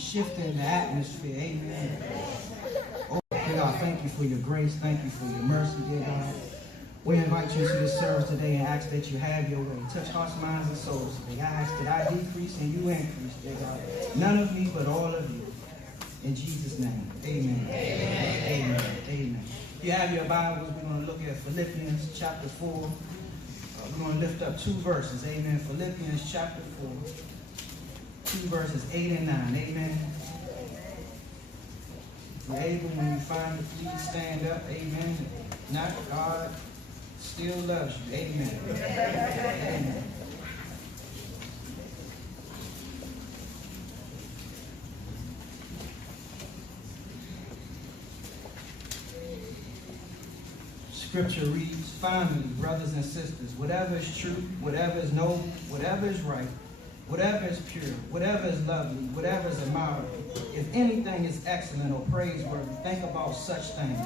shifting the atmosphere. Amen. Oh, dear God, thank you for your grace. Thank you for your mercy, dear God. We invite you to this service today and ask that you have your way. Touch hearts, minds, and souls today. I ask that I decrease and you increase, dear God. None of me, but all of you. In Jesus' name, amen. Amen. Amen. Amen. If you have your Bibles, we're going to look at Philippians chapter 4. We're going to lift up 2 verses. Amen. Philippians chapter 4. 2 verses 8 and 9. Amen. If you're able, when you find it, please stand up. Amen. If not, God still loves you. Amen. Amen. Scripture reads, finally, brothers and sisters, whatever is true, whatever is noble, whatever is right, whatever is pure, whatever is lovely, whatever is admirable, if anything is excellent or praiseworthy, think about such things.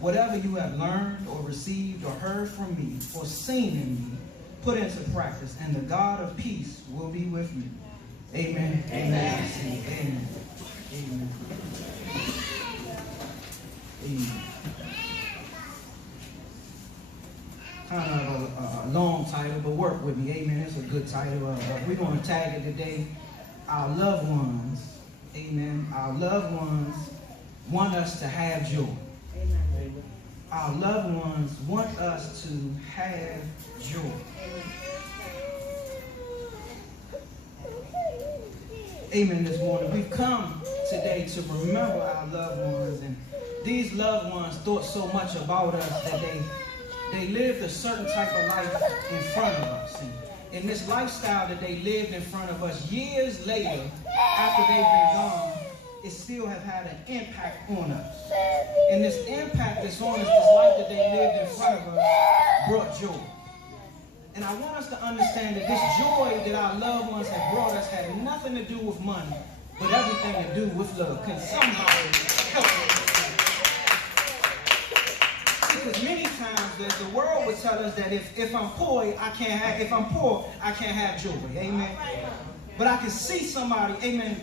Whatever you have learned or received or heard from me or seen in me, put into practice, and the God of peace will be with you. Amen. Amen. Amen. Amen. Amen. Kind of a long title, but work with me. Amen. It's a good title. We're going to tag it today. Our loved ones, amen. Our loved ones want us to have joy. Amen. Our loved ones want us to have joy. Amen. This morning, we've come today to remember our loved ones, and these loved ones thought so much about us that they lived a certain type of life in front of us. And in this lifestyle that they lived in front of us, years later, after they've been gone, it still have had an impact on us. And this impact that's on us, this life that they lived in front of us, brought joy. And I want us to understand that this joy that our loved ones have brought us had nothing to do with money, but everything to do with love. Can somebody help me? Because many times the world would tell us that if I'm poor, I can't have joy. Amen. But I can see somebody, amen.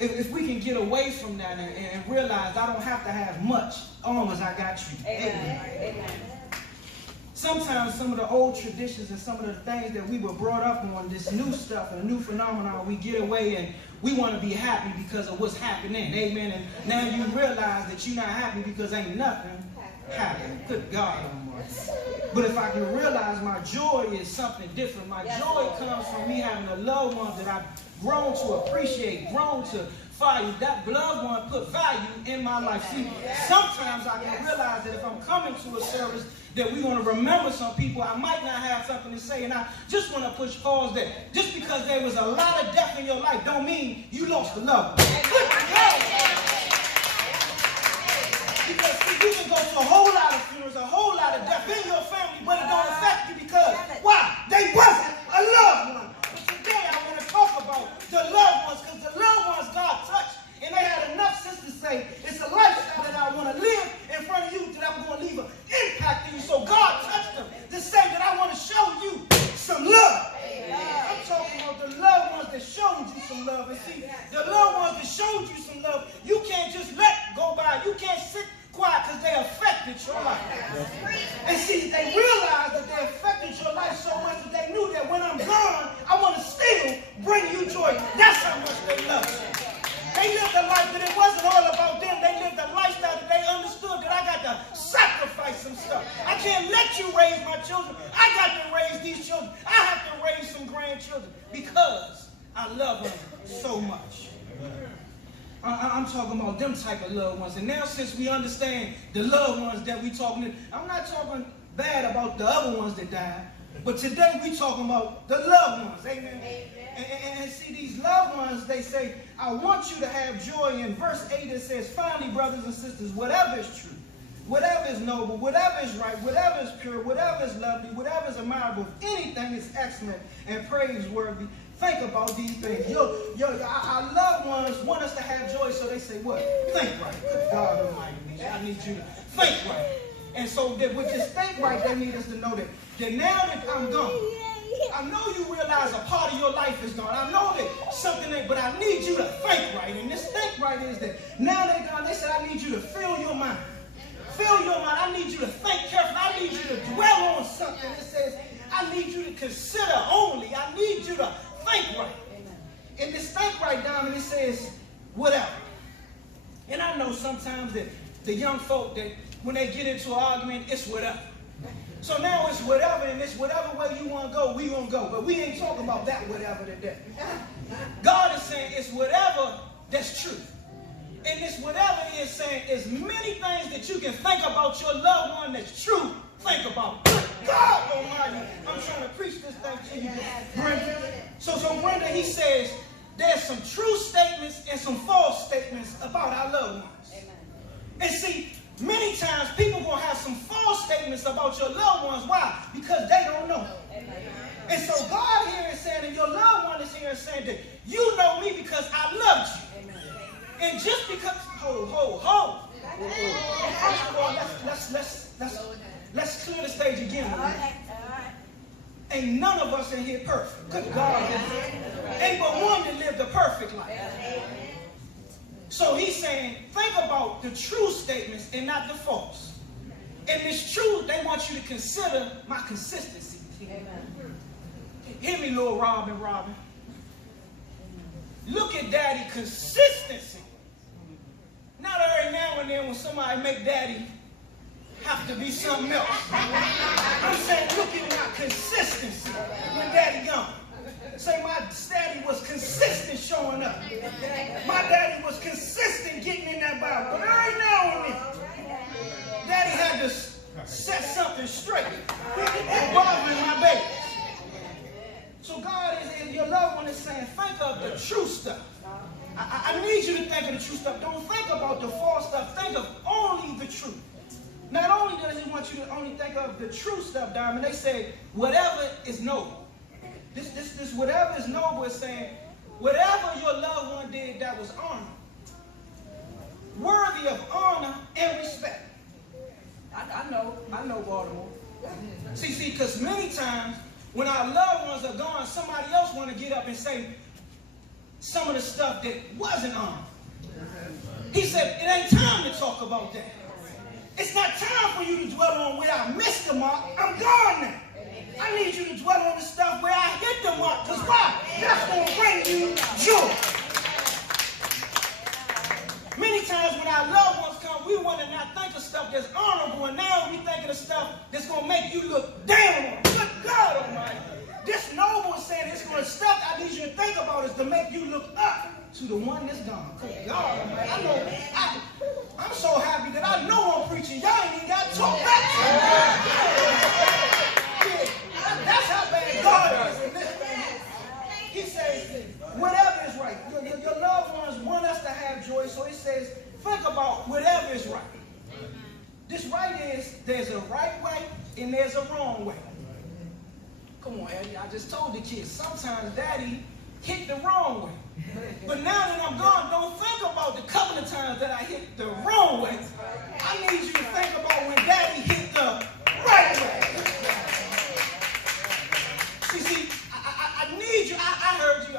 If we can get away from that and realize I don't have to have much, as long as I got you. Amen. Amen. Sometimes some of the old traditions and some of the things that we were brought up on, this new stuff and new phenomenon, we get away and we want to be happy because of what's happening. Amen. And now you realize that you're not happy because ain't nothing happening. Good God Almighty. But if I can realize my joy is something different, my joy comes from me having a loved one that I've grown to appreciate, grown to value. That loved one put value in my life. See, sometimes I can realize that if I'm coming to a service that we're going to remember some people, I might not have something to say, and I just want to push pause there. Just because there was a lot of death in your life don't mean you lost a loved one. Because see, you can go to a whole lot of funerals, a whole lot of death in your family, but it don't affect you because, why? They wasn't a loved one. But today I want to talk about the loved ones, because the loved ones God touched, and they had enough sense to say, it's a lifestyle that I want to live in front of you, that I'm going to leave an impact in you. So God touched them to say that I want to show you some love. I'm talking about the loved ones that showed you some love. And see, the loved ones that showed you some love, you can't just let go by. You can't sit quiet because they affected your life. And see, they realized that they affected your life so much that they knew that when I'm gone, I want to still bring you joy. That's how much they love you. They lived a life that it wasn't all about them. They lived a lifestyle that they understood that I got to sacrifice some stuff. I can't let you raise my children. I got to raise these children. I have to raise some grandchildren because I love them so much. I'm talking about them type of loved ones. And now since we understand the loved ones that we talking to, I'm not talking bad about the other ones that died, but today we talking about the loved ones. Amen. And see, these loved ones, they say, I want you to have joy. In verse 8 it says, finally, brothers and sisters, whatever is true, whatever is noble, whatever is right, whatever is pure, whatever is lovely, whatever is admirable, if anything is excellent and praiseworthy, think about these things. Our loved ones want us to have joy, so they say, what? Think right. Good God Almighty, I need you to think right. And so that with this think right, they need us to know that now that I'm gone, I know you realize a part of your life is gone. I know that something ain't, but I need you to think right. And this think right is that now they're gone, they said, I need you to fill your mind. Fill your mind. I need you to think carefully. I need you to dwell on something. It says, I need you to consider only. I need you to think right. And this think right, Diamond, it says, whatever. And I know sometimes that the young folk, that when they get into an argument, it's whatever. So now it's whatever, and it's whatever way you want to go, we going to go. But we ain't talking about that whatever today. God is saying it's whatever that's true. And this whatever is saying is many things that you can think about your loved one that's true. Think about it. God Almighty, I'm trying to preach this thing to you, Brenda. So Brenda, he says there's some true statements and some false statements about our loved ones. Amen. And see, many times people going to have some false statements about your loved ones. Why? Because they don't know. Amen. And so God here is saying, and your loved one is here and saying that you know me because I loved you. Amen. And just because, First of all, let's clear the stage again. All right. Ain't none of us in here perfect. Good God. Ain't but one that lived a perfect life. So he's saying, think about the true statements and not the false. And this truth, they want you to consider my consistency. Amen. Hear me, little Robin. Look at Daddy consistency. Not every now and then when somebody make Daddy have to be something else. I'm saying, look at my consistency when Daddy gone. Say my daddy was consistent showing up. My daddy was consistent getting in that Bible. But every now and then, Daddy had to set something straight. Bothering my baby. So God is, your loved one is saying, think of the true stuff. I need you to think of the true stuff. Don't think about the false stuff. Think of only the truth. Not only does he want you to only think of the true stuff, Diamond, they say, whatever is noble. This whatever is noble is saying, whatever your loved one did that was honor, worthy of honor and respect. I know Baltimore. See, because many times when our loved ones are gone, somebody else want to get up and say some of the stuff that wasn't honored. He said, it ain't time to talk about that. It's not time for you to dwell on where I missed the mark. I'm gone now. I need you to dwell on the stuff where I hit the mark. Because why? That's going to bring you joy. Many times when our loved ones come, we want to not think of stuff that's honorable. And now we think of the stuff that's going to make you look down. Good God Almighty. This noble is saying it's going to stuff I need you to think about is to make you look up to the one that's gone. Good God Almighty. I know. I'm so happy that I know I'm preaching. Y'all ain't even got to talk back to me. That's how bad God is in this thing. He says, whatever is right. Your loved ones want us to have joy, so he says, think about whatever is right. This right is, there's a right way and there's a wrong way. Come on, Eddie, I just told the kids, sometimes Daddy hit the wrong way. But now that I'm gone, don't think about the couple of times that I hit the wrong way. I need you to think about when Daddy hit the right way. See, I need you. I heard you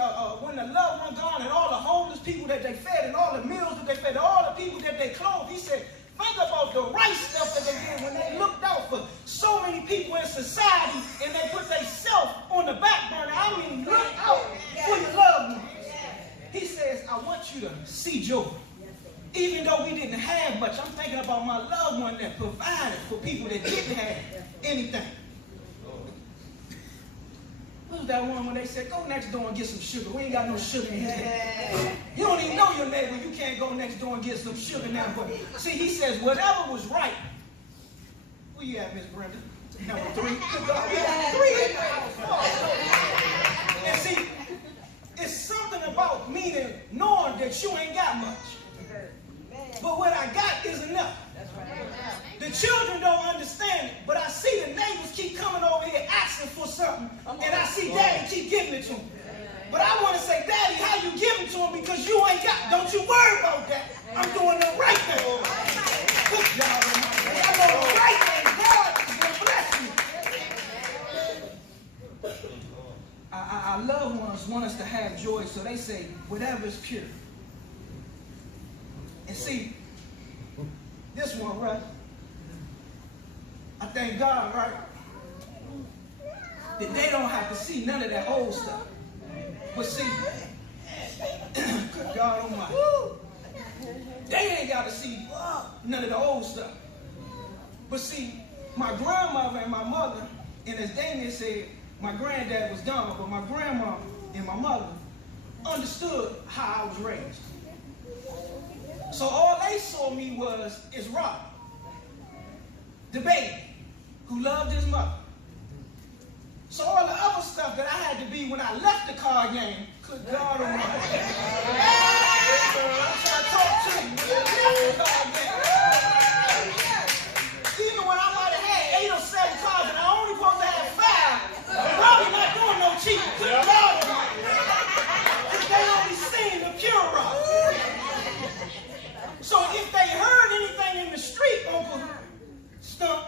when the loved one gone and all the homeless people that they fed and all the meals that they fed, all the people that they clothed. He said, think about the right stuff that they did when they looked out for so many people in society and they put themselves on the back burner. I mean, look out for your loved ones. He says, I want you to see joy. Even though we didn't have much, I'm thinking about my loved one that provided for people that didn't have anything. What was that one when they said, go next door and get some sugar? We ain't got no sugar in here. You don't even know your neighbor. You can't go next door and get some sugar now. But see, he says, whatever was right. Where you at, Miss Brenda? Number 3. Yeah, 3. And see, it's something about meaning knowing that you ain't got much. But what I got is enough. The children don't understand it, but I see the neighbors keep coming over here asking for something, and I see Daddy keep giving it to them. But I want to say, Daddy, how you giving to them because you ain't got, don't you worry about that. I'm doing the right thing. I'm doing the right thing. God is going to bless me. have joy, so they say, whatever is pure. And see, this one, right? I thank God, right? That they don't have to see none of that old stuff. But see, good God Almighty, they ain't got to see none of the old stuff. But see, my grandmother and my mother, and as Damien said, my granddad was dumb, but my grandma and my mother understood how I was raised. So all they saw me is Rob, the baby who loved his mother. So all the other stuff that I had to be when I left the card game, good God Almighty. I'm trying to talk to you. When I left the card game. Even when I might have had 8 or 7 cards and I only supposed to have 5, I'm probably not doing no cheating. Good God Almighty. Because they only seen the pure rock. So if they heard anything in the street, Uncle Stump,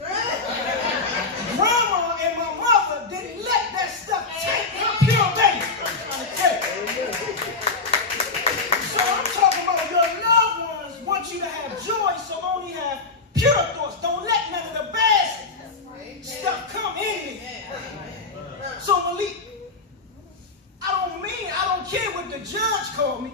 Grandma and my mother didn't let that stuff take her pure baby. So I'm talking about your loved ones want you to have joy, so only have pure thoughts. Don't let none of the bad stuff come in me. So Malik, I don't care what the judge called me.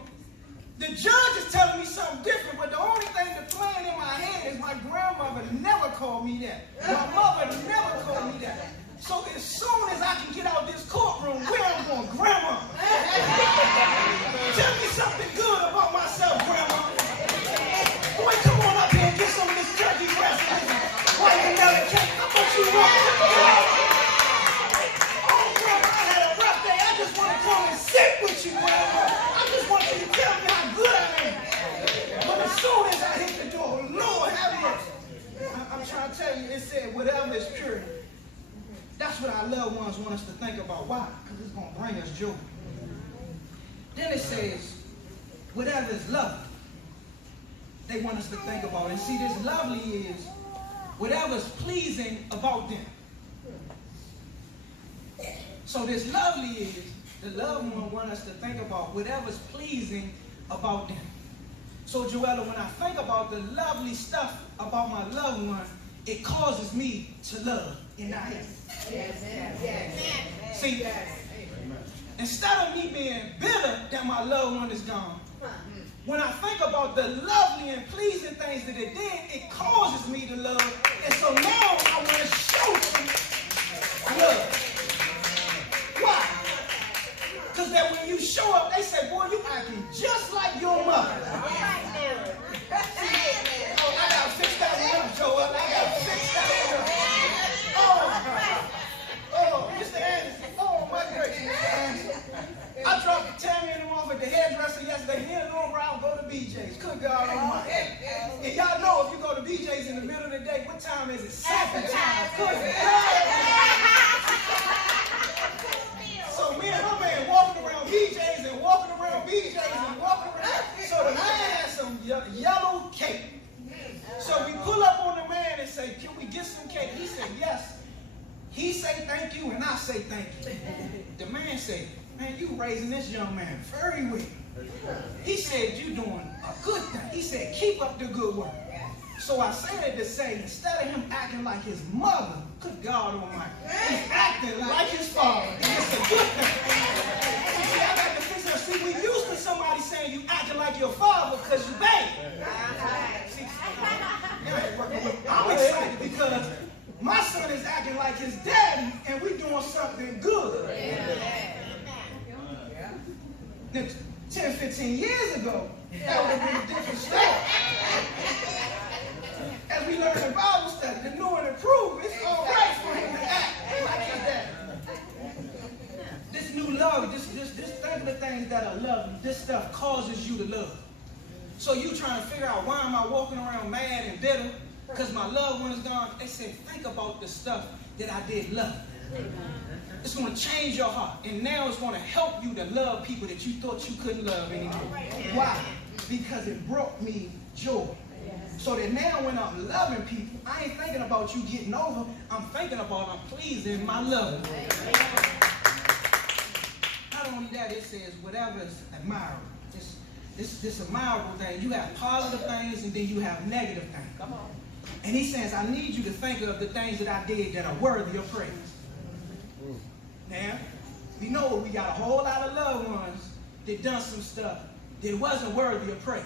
The judge is telling me something different, but the only thing that's playing in my head is my grandmother never called me that. My mother never called me that. So as soon as I can get out this courtroom, where I'm going, Grandma? Tell me something good about myself, Grandma. Boy, come on up here and get some of this turkey breast and this white vanilla cake. How much you want? Oh, Grandma, I had a rough day. I just want to come and sit with you, Grandma. I just want you to tell me how good I am. But as soon as I hit the door, Lord have mercy. I'm trying to tell you, it said whatever is pure. That's what our loved ones want us to think about. Why? Because it's going to bring us joy. Then it says, whatever is lovely, they want us to think about. And see, this lovely is whatever's pleasing about them. So this lovely is, the loved one want us to think about whatever's pleasing about them. So Joella, when I think about the lovely stuff about my loved one, it causes me to love and not hate. Yes. See, instead of me being bitter that my loved one is gone, when I think about the lovely and pleasing things that it did, it causes me to love. And so now I want to show some love. Why? Because that when you show up, they say, boy, you acting just like your mother. Oh, I got to fix that one up, Joel. I got to fix that one up. Oh, Mr. Anderson. Oh, my gracious, Mr. Anderson. I dropped Tammy and them off at the hairdresser yesterday. He didn't know where I would go to BJ's. Good God Almighty. And y'all know if you go to BJ's in the middle of the day, what time is it? 7 times. Good God. So me and my man walking around BJ's and walking around BJ's and walking around. So the man had some yellow cake. So we pull up on the man and say, can we get some cake? He said, yes. He say thank you and I say thank you. The man said, man, you raising this young man very well. He said, you doing a good thing. He said, keep up the good work. So I said it to say, instead of him acting like his mother, good God Almighty, he's acting like his father. And it's a good thing. See, I got to fix it. See, we used to somebody saying you acting like your father because you bad. See, I'm excited because my son is acting like his daddy and we doing something good. Now, 10, 15 years ago, that would have been a different story. As we learn in Bible study, the new and improved, it's all right for him to act like his daddy. This new love, this think of the things that are lovely, this stuff causes you to love. So you trying to figure out why am I walking around mad and bitter because my loved one is gone. They said, think about the stuff that I did love. It's going to change your heart. And now it's going to help you to love people that you thought you couldn't love anymore. Why? Because it brought me joy. So that now when I'm loving people, I ain't thinking about you getting over. I'm thinking about I'm pleasing my love. Now not only that, it says whatever is admirable. This admirable thing. You have positive things and then you have negative things. Come on. And he says, I need you to think of the things that I did that are worthy of praise. Now, we know we got a whole lot of loved ones that done some stuff that wasn't worthy of praise.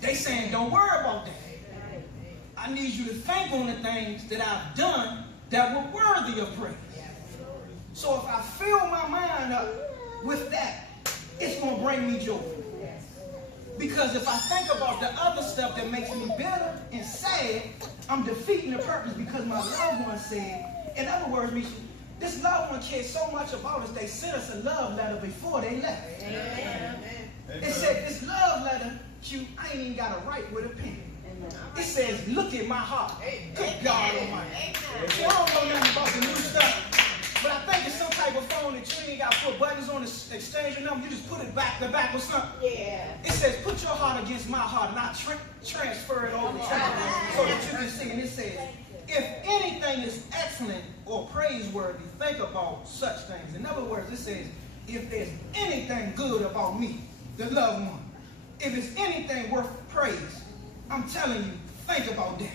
They saying, don't worry about that. I need you to think on the things that I've done that were worthy of praise. So if I fill my mind up with that, it's going to bring me joy. Because if I think about the other stuff that makes me bitter and sad, I'm defeating the purpose because my loved one said, in other words, Misha, this loved one cared so much about us, they sent us a love letter before they left. Amen. It said, this love letter, Q, I ain't even got to write with a pen. It says, look at my heart. Good God Almighty. See, I don't know nothing about the new stuff, but I think it's some type of phone that you ain't got to put buttons on the exchanger number. You just put it back or something. Yeah. It says, put your heart against my heart, and I transfer it over to you so that you can see. And it says, if anything is excellent or praiseworthy, think about such things. In other words, it says, if there's anything good about me, the loved one, if it's anything worth praise, I'm telling you, think about that.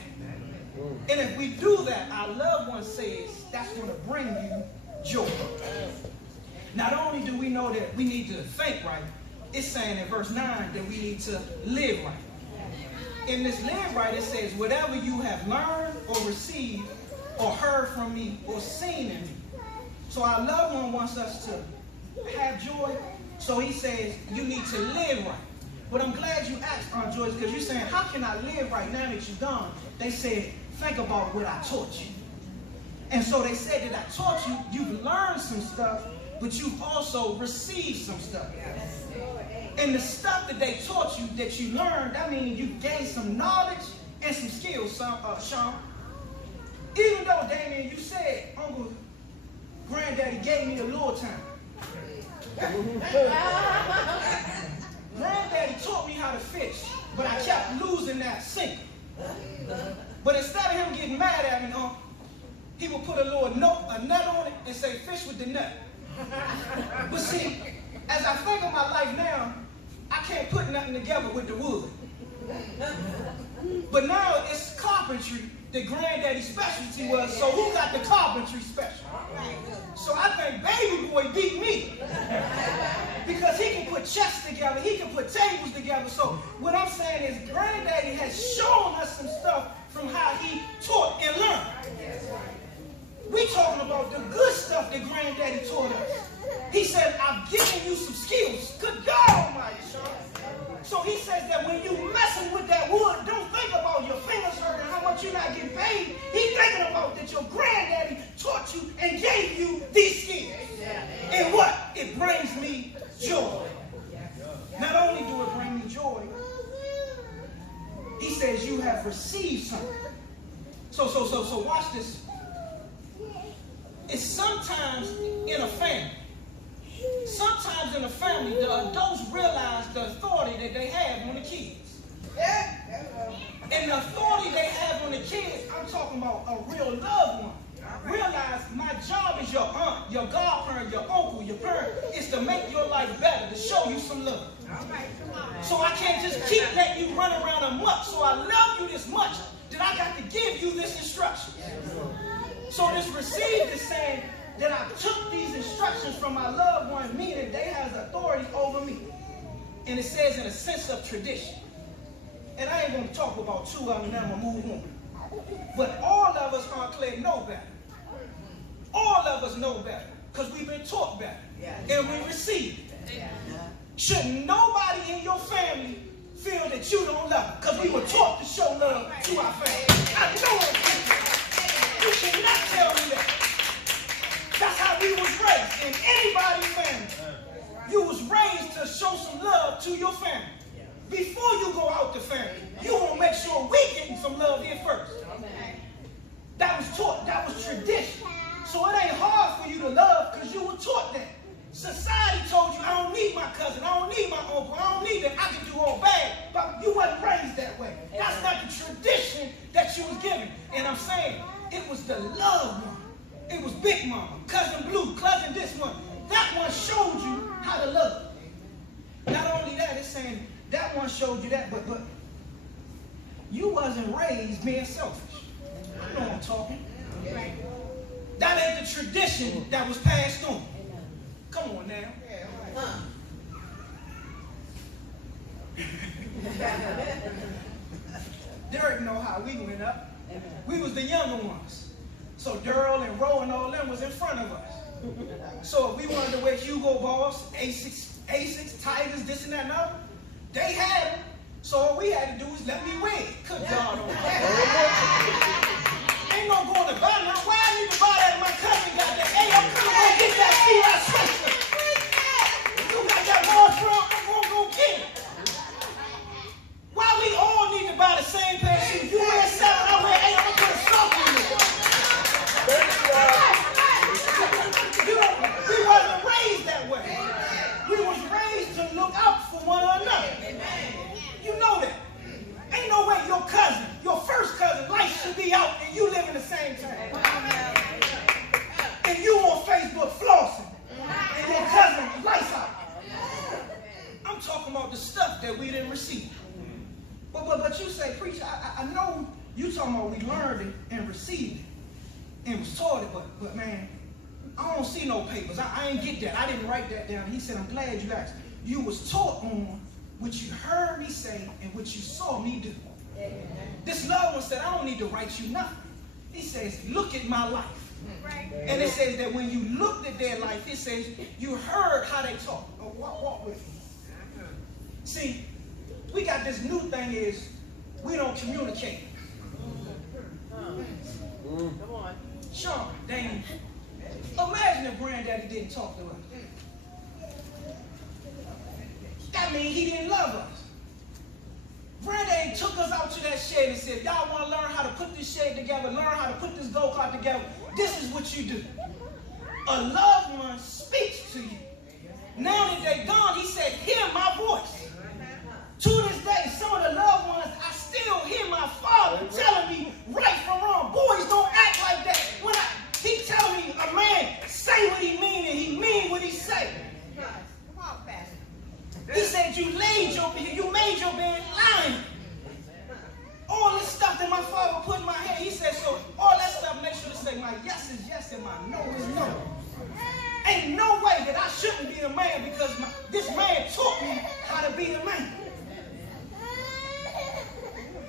And if we do that, our loved one says, that's going to bring you joy. Not only do we know that we need to think right, it's saying in verse 9 that we need to live right. In this live right, it says, whatever you have learned or received or heard from me or seen in me. So our loved one wants us to have joy. So he says, you need to live right. But I'm glad you asked, Aunt Joyce, because you're saying, how can I live right now that you're gone? They said, think about what I taught you. And so they said that I taught you, you've learned some stuff, but you've also received some stuff. And the stuff that they taught you, that you learned, that means you gained some knowledge and some skills, Sean. Even though, Damien, you said, Uncle Granddaddy gave me a little time. Granddaddy taught me how to fish, but I kept losing that sinker. But instead of him getting mad at me, he would put a nut on it and say, fish with the nut. But see, as I think of my life now, I can't put nothing together with the wood. But now it's carpentry that Granddaddy's specialty was, so who got the carpentry special? So I think baby boy beat me. Because he can put chests together, he can put tables together. So what I'm saying is Granddaddy has shown us some stuff from how he taught and learned. We talking about the good stuff that Granddaddy taught us. He said, I've given you some skills. Good God Almighty, Sean. So he says that when you messing with that wood, don't think about your fingers hurting, how much you're not getting paid. He's thinking about that your granddaddy taught you and gave you these skills. And what? It brings me joy. Not only do it bring me joy, he says you have received something. So watch this. It's sometimes in a family. Sometimes in a family, the adults realize the authority that they have on the kids. And the authority they have on the kids, I'm talking about a real loved one. Realize my job is your aunt, your godparent, your uncle, your parent, is to make your life better, to show you some love. So I can't just keep letting you run around amok. So I love you this much that I got to give you this instruction. So this received is saying that I took these instructions from my loved one, meaning they have authority over me. And it says in a sense of tradition. And I ain't going to talk about two of them now, I'm going to move on. But all of us, Aunt Claire, know better. All of us know better because we've been taught better. And we received it. Should nobody in your family feel that you don't love because we were taught to show love to our family. I know it. You should not tell me that. That's how we was raised. In anybody's family, you was raised to show some love to your family. Before you go out the family, you want to make sure we getting some love here first. That was taught. That was tradition. So it ain't hard for you to love because you were taught that. Society told you, I don't need my cousin, I don't need my uncle, I don't need that, I can do all bad. But you wasn't raised that way. That's not the tradition that you was given. And I'm saying, it was the loved one. It was Big Mama, Cousin Blue, Cousin this one. that one showed you how to love. Not only that, it's saying that one showed you that, but you wasn't raised being selfish. I know I'm talking. That ain't the tradition that was passed on. Come on now. Derek know how we went up. We was the younger ones. So Daryl and Roe and all them was in front of us. So if we wanted to wear Hugo Boss, Asics, Tigers, this and that and other, they had them. So all we had to do was let me wear it. Good God almighty. Ain't no going to buy now. Why I need to buy that? My cousin got that. Hey, I'm coming to get that CI sweatshirt. You got that wardrobe, I'm going to go get it. Why we all need to buy the same pair of shoes? You wear 7, I wear 8, I'm going to put a sock in it. We wasn't raised that way. We was raised to look out for one another. You know that. Ain't no way your cousin, your first cousin, life should be out and you live in the same town. And you on Facebook flossing. And your cousin lights out. I'm talking about the stuff that we didn't receive. But you say, preacher, I know you talking about we learned it and received it and was taught it, but man, I don't see no papers. I ain't get that. I didn't write that down. He said, I'm glad you asked. You was taught on what you heard me say and what you saw me do. This loved one said, I don't need to write you nothing. He says, look at my life. And it says that when you looked at their life, it says you heard how they talk. Oh, walk with me. See, we got this new thing is we don't communicate. Come on. Sean, Dane, imagine if Granddaddy didn't talk to us. That means he didn't love us. Granddaddy took us out to that shed and said, y'all want to learn how to put this shed together, learn how to put this go-kart together. This is what you do. A loved one speaks to you. Now that they're gone, he said, hear my voice. To this day, some of the loved ones, I still hear my father telling me right from wrong. Boys don't act like that. When he telling me a man say what he mean and he mean what he say. Come on, Pastor. He said you made your bed lying. All this stuff that my father put in my head, he said, so all that stuff, make sure to say my yes is yes and my no is no. Ain't no way that I shouldn't be the man because this man taught me how to be the man.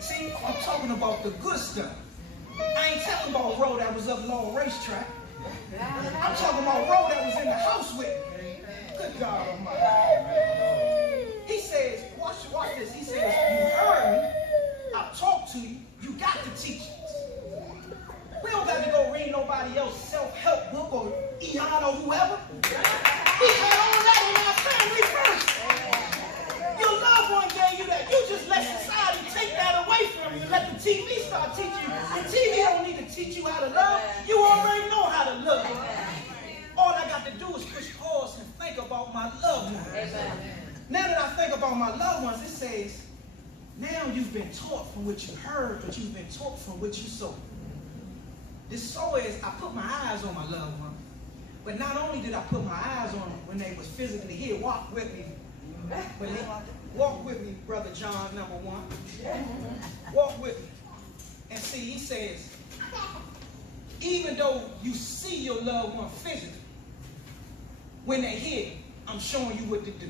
See, I'm talking about the good stuff. I ain't talking about Roe that was up Long Racetrack. I'm talking about Roe that was in the house with me. Good God Almighty. He says, watch this. He says, you heard me. I talked to you. You got to teach it. We don't got to go read nobody else's self-help book or Eon or whoever. He had all that in our family first. Your loved one gave you that. You just let society take that away from you. Let the TV start teaching you. The TV don't need to teach you how to love. You already know how to love. All I got to do is push pause and think about my loved ones. Now that I think about my loved ones, it says, now you've been taught from what you heard, but you've been taught from what you saw. This so is, I put my eyes on my loved one. But not only did I put my eyes on them when they was physically here, walk with me. But walk with me, Brother John, number 1. Walk with me. And see, he says, even though you see your loved one physically, when they're here, I'm showing you what to do.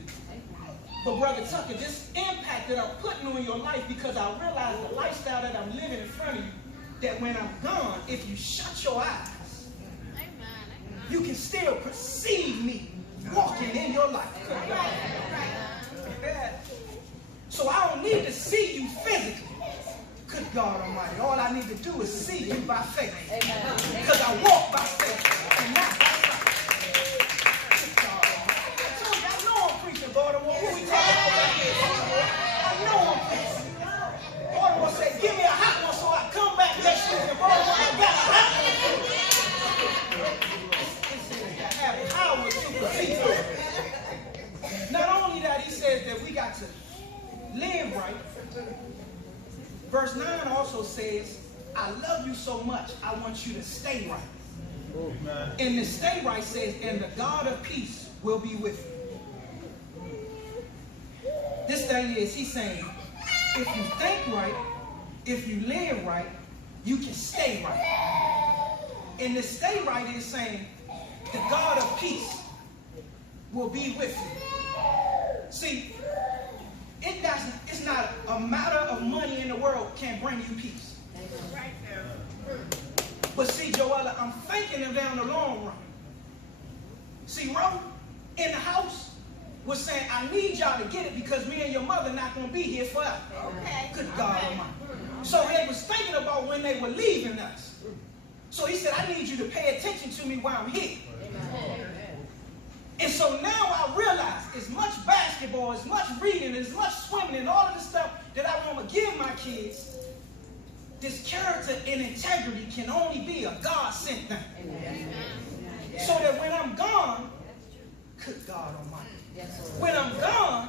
But Brother Tucker, this impact that I'm putting on your life because I realize the lifestyle that I'm living in front of you, that when I'm gone, if you shut your eyes, you can still perceive me walking in your life. So I don't need to see you physically. Good God Almighty. All I need to do is see you by faith. Because I walk by faith and not by sight. I told you, I know I'm preaching, Baltimore. What we talking about? I know I'm preaching. Baltimore said, give me a hot one so I come back next week and Baltimore, I got a hot one. It says, have power to perceive. Not only that, he says that we got to live right. Verse 9 also says, I love you so much, I want you to stay right. And the stay right says, and the God of peace will be with you. This thing is, he's saying, if you think right, if you live right, you can stay right. And the stay right is saying, the God of peace will be with you. See, it's not a matter of money in the world can bring you peace. But see, Joella, I'm thinking of down the long run. See, Ro, in the house, was saying, I need y'all to get it because me and your mother not going to be here forever. Okay. Good God Almighty. So they was thinking about when they were leaving us. So he said, I need you to pay attention to me while I'm here. Amen. And so now I realize as much basketball, as much reading, as much swimming, and all of the stuff that I want to give my kids, this character and integrity can only be a God-sent thing. Amen. So that when I'm gone, good God Almighty. When I'm gone,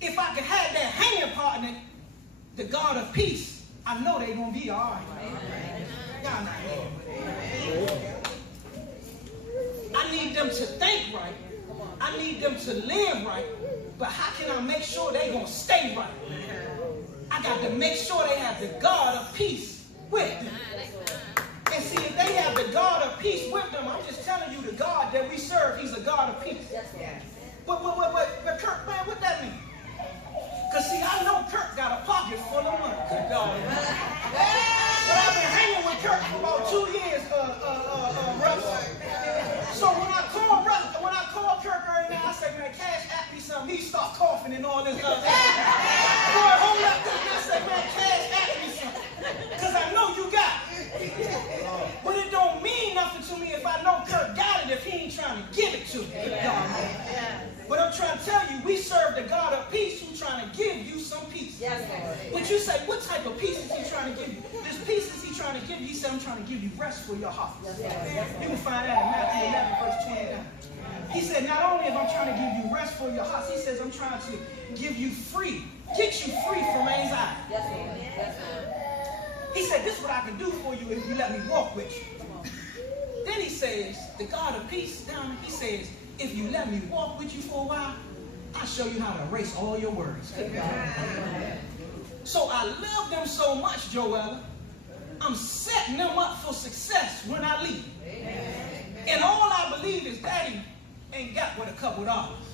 if I can have that hanging partner, the God of peace, I know they're going to be all right. Y'all not here. I need them to think right. I need them to live right. But how can I make sure they're going to stay right? I got to make sure they have the God of peace with them. And see, if they have the God of peace with them, I'm just telling you, the God that we serve, he's a God of peace. But Kirk, man, what that mean? Because see, I know Kirk got a pocket full of money. Good God. But I've been hanging with Kirk for about 2 years, Russ. So when I call Kirk right now, I say, man, cash app me something. He start coughing and all this other stuff. Boy, hold up. I say, man, cash app me something. Because I know you got it. But it don't mean nothing to me if I know Kirk got it if he ain't trying to give it to me. Good God. But I'm trying to tell you, we serve the God of peace who's trying to give you some peace. Yes, but you say, what type of peace is he trying to give you? This peace is he trying to give you? He said, I'm trying to give you rest for your heart. You can find that in Matthew 11, verse 29. He said, not only am I trying to give you rest for your heart, he says, I'm trying to give you free, get you free from anxiety. He said, this is what I can do for you if you let me walk with you. Then he says, the God of peace, down, he says, if you let me walk with you for a while, I'll show you how to erase all your worries. So I love them so much, Joella. I'm setting them up for success when I leave. And all I believe is Daddy ain't got but a couple dollars.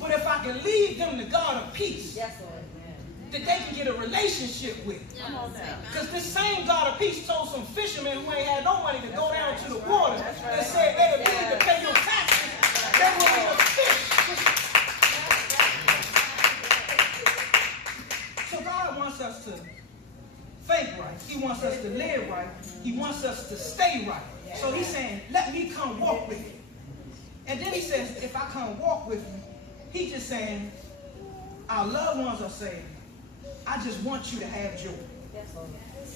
But if I can leave them the God of peace, that they can get a relationship with. Because this same God of peace told some fishermen who ain't had no money to go down to the water and said, hey, if you need to pay your taxes, they will be a fish. So God wants us to think right. He wants us to live right. He wants us to stay right. So he's saying, let me come walk with you. And then he says, if I come walk with you, he's just saying, our loved ones are saying, I just want you to have joy.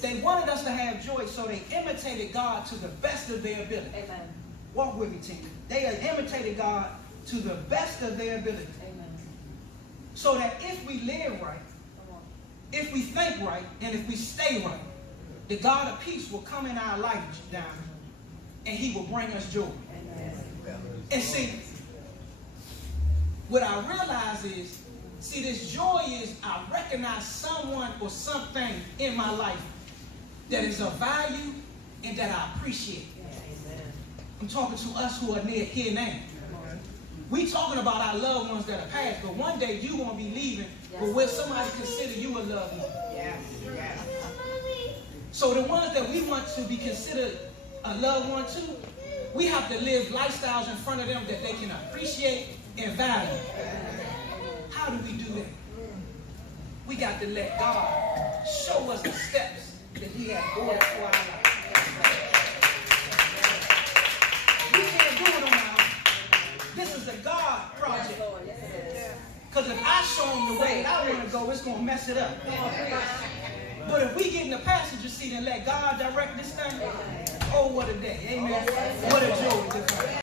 They wanted us to have joy, so they imitated God to the best of their ability. Amen. Walk with me, team. They imitated God to the best of their ability. Amen. So that if we live right, if we think right, and if we stay right, the God of peace will come in our life down, and he will bring us joy. Amen. And see, what I realize is, see, this joy is I recognize someone or something in my life that is of value and that I appreciate. I'm talking to us who are near here now. We talking about our loved ones that are past, but one day you won't be leaving, but will somebody consider you a loved one? So the ones that we want to be considered a loved one too, we have to live lifestyles in front of them that they can appreciate and value. How do we do that? We got to let God show us the steps that he has ordered for our life. We can't do it on our own. This is a God project. Because if I show him the way that I want to go, it's going to mess it up. But if we get in the passenger seat and let God direct this thing, oh, what a day. Amen. What a joy.